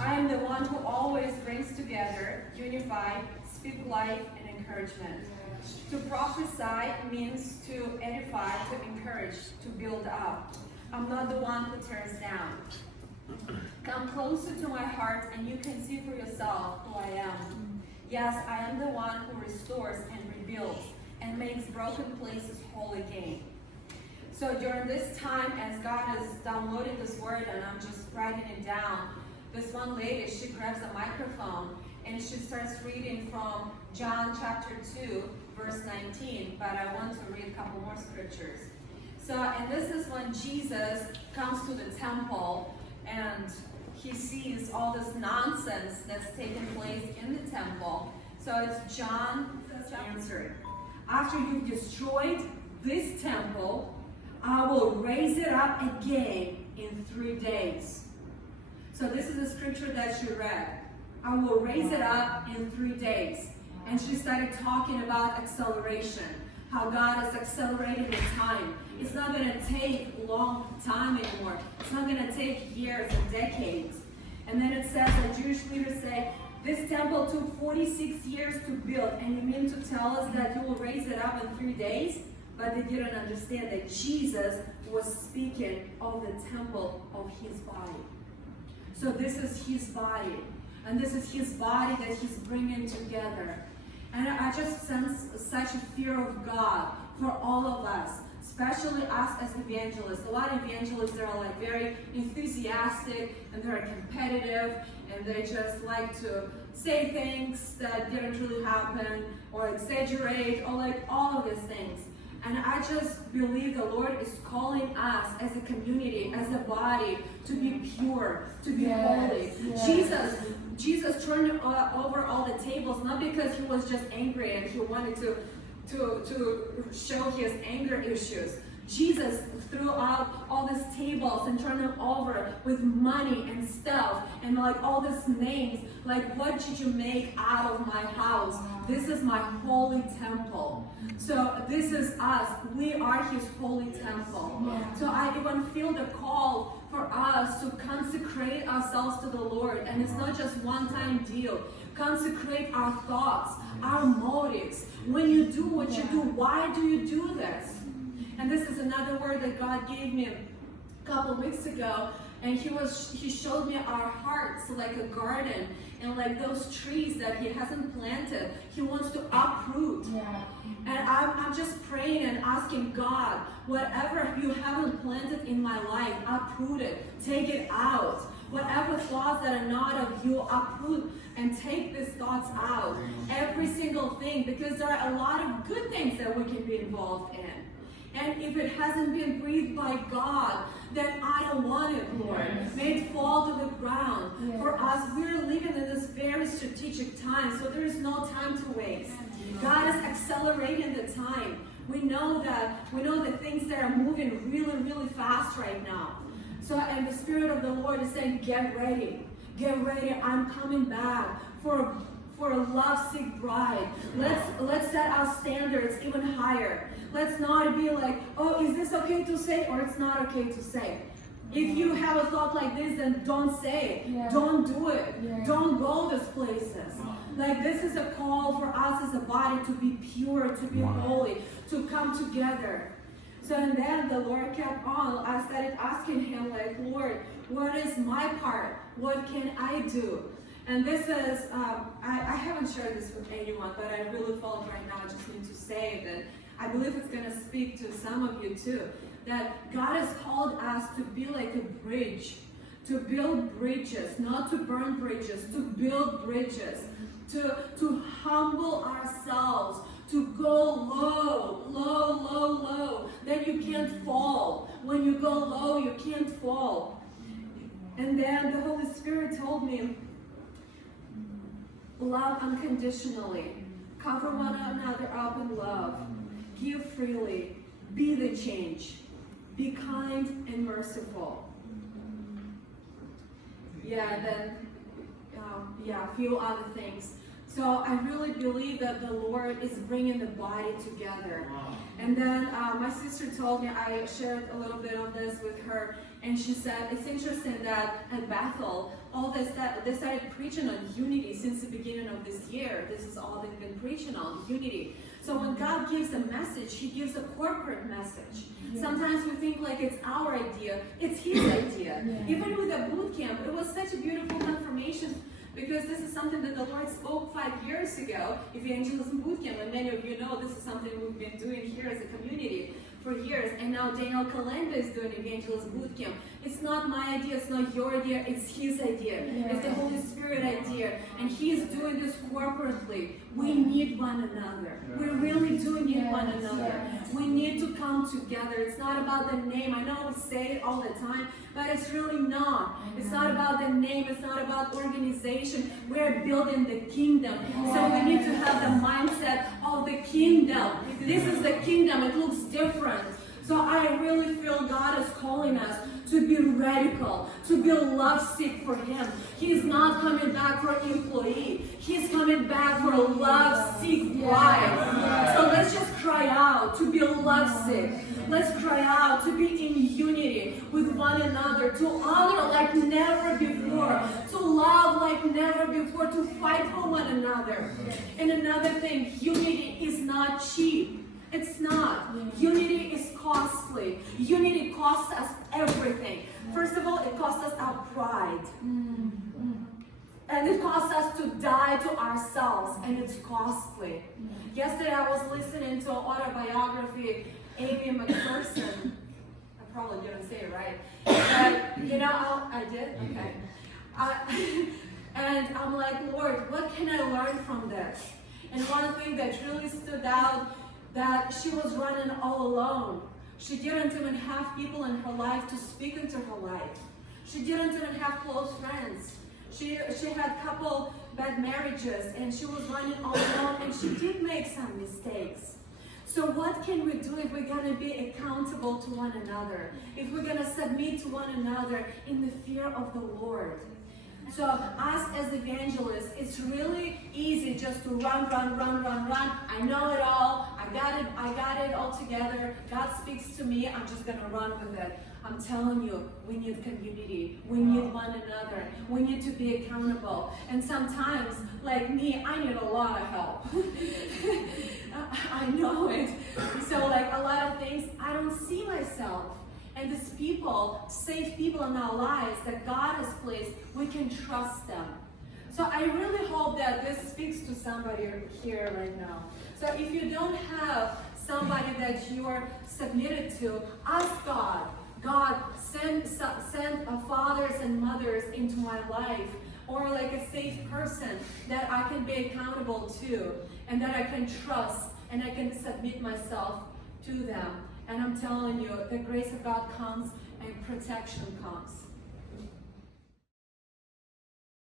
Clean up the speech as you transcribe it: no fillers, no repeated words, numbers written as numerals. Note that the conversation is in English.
I am the one who always brings together, unify, speak life, and encouragement. To prophesy means to edify, to encourage, to build up. I'm not the one who tears down. Come closer to my heart and you can see for yourself who I am. Yes, I am the one who restores and rebuilds and makes broken places whole again. So during this time, as God is downloading this word and I'm just writing it down, this one lady, she grabs a microphone and she starts reading from John chapter 2, verse 19, but I want to read a couple more scriptures. So, and this is when Jesus comes to the temple and he sees all this nonsense that's taking place in the temple. So it's John's answer. After you've destroyed this temple, I will raise it up again in 3 days. So this is the scripture that she read. I will raise it up in 3 days. And she started talking about acceleration, how God is accelerating the time. It's not going to take a long time anymore. It's not going to take years and decades. And then it says that Jewish leaders say, this temple took 46 years to build, and you mean to tell us that you will raise it up in 3 days? But they didn't understand that Jesus was speaking of the temple of his body. So this is his body. And this is his body that he's bringing together. And I just sense such a fear of God for all of us, especially us as evangelists. A lot of evangelists, they're like very enthusiastic and they're competitive and they just like to say things that didn't really happen or exaggerate or like all of these things. And I just believe the Lord is calling us as a community, as a body, to be pure, to be holy. Yes. Jesus turned over all the tables, not because he was just angry and he wanted to show his anger issues. Jesus threw out all these tables and turned them over with money and stuff and like all these names. Like, what did you make out of my house? This is my holy temple. So this is us. We are his holy temple. So I even feel the call for us to consecrate ourselves to the Lord. And it's not just one-time deal. Consecrate our thoughts, our motives. When you do what you do, why do you do this? And this is another word that God gave me a couple weeks ago. And he showed me our hearts like a garden. And like those trees that he hasn't planted, he wants to uproot. And I'm just praying and asking God, whatever you haven't planted in my life, uproot it, take it out. Whatever thoughts that are not of you, uproot and take these thoughts out. Every single thing, because there are a lot of good things that we can be involved in. And if it hasn't been breathed by God, then I don't want it, Lord. May it fall to the ground. For us, we're living in this very strategic time, so there is no time to waste. God is accelerating the time. We know the things that are moving really, really fast right now. So, and the Spirit of the Lord is saying, get ready. Get ready. I'm coming back for a lovesick bride. Let's set our standards even higher. Let's not be like, oh, is this okay to say or it's not okay to say? If you have a thought like this, then don't say it. Don't do it. Don't go these places. Like, this is a call for us as a body to be pure, to be holy, to come together. So, and then the Lord kept on. I started asking him, like, Lord, what is my part? What can I do? And this is, I haven't shared this with anyone, but I really felt right now I just need to say that I believe it's going to speak to some of you too. That God has called us to be like a bridge, to build bridges, not to burn bridges, to build bridges, to humble ourselves, to go low, low, low, low. Then you can't fall. When you go low, you can't fall. And then the Holy Spirit told me, love unconditionally, cover one another up in love, give freely, be the change, be kind and merciful. A few other things. So I really believe that the Lord is bringing the body together. And then my sister told me, I shared a little bit of this with her, And she said, it's interesting that at Bethel, they started preaching on unity since the beginning of this year. This is all they've been preaching on, unity. So when God gives a message, He gives a corporate message. Yeah. Sometimes we think like it's our idea, it's His idea. Yeah. Even with the boot camp, it was such a beautiful confirmation, because this is something that the Lord spoke 5 years ago, Evangelism Boot Camp, and many of you know this is something we've been doing here as a community for years, and now Irina Kralenko is doing Evangelism Boot Camp. It's not my idea, it's not your idea, it's His idea. Yeah. It's the Holy Spirit idea, and He is doing this corporately. We need one another. Yeah. We really do need one another. Yes. We need to come together. It's not about the name. I know we say it all the time, but it's really not. It's not about the name. It's not about organization. We're building the kingdom. So we need to have the mindset of the kingdom. This is the kingdom. It looks different. So I really feel God is calling us to be radical, to be lovesick for Him. He's not coming back for an employee. He's coming back for a lovesick bride. So let's just cry out to be lovesick. Let's cry out to be in unity with one another, to honor like never before, to love like never before, to fight for one another. And another thing, unity is not cheap. It's not. Unity is costly. Unity costs us everything. First of all, it costs us our pride. And it costs us to die to ourselves, and it's costly. Yesterday I was listening to an autobiography, Amy McPherson. I probably didn't say it right. But, you know, I did? Okay. And I'm like, Lord, what can I learn from this? And one thing that really stood out, that she was running all alone. She didn't even have people in her life to speak into her life. She didn't even have close friends. She had a couple bad marriages, and she was running all alone, and she did make some mistakes. So what can we do if we're going to be accountable to one another? If we're going to submit to one another in the fear of the Lord? So us as evangelists, it's really easy just to run. I know it all. I got it all together. God speaks to me. I'm just going to run with it. I'm telling you, we need community. We need one another. We need to be accountable. And sometimes, like me, I need a lot of help. I know it. So like a lot of things, I don't see myself. And these people, safe people in our lives that God has placed, we can trust them. So I really hope that this speaks to somebody here right now. So if you don't have somebody that you are submitted to, ask God. God, send fathers and mothers into my life, or like a safe person that I can be accountable to, and that I can trust, and I can submit myself to them. And I'm telling you, the grace of God comes and protection comes.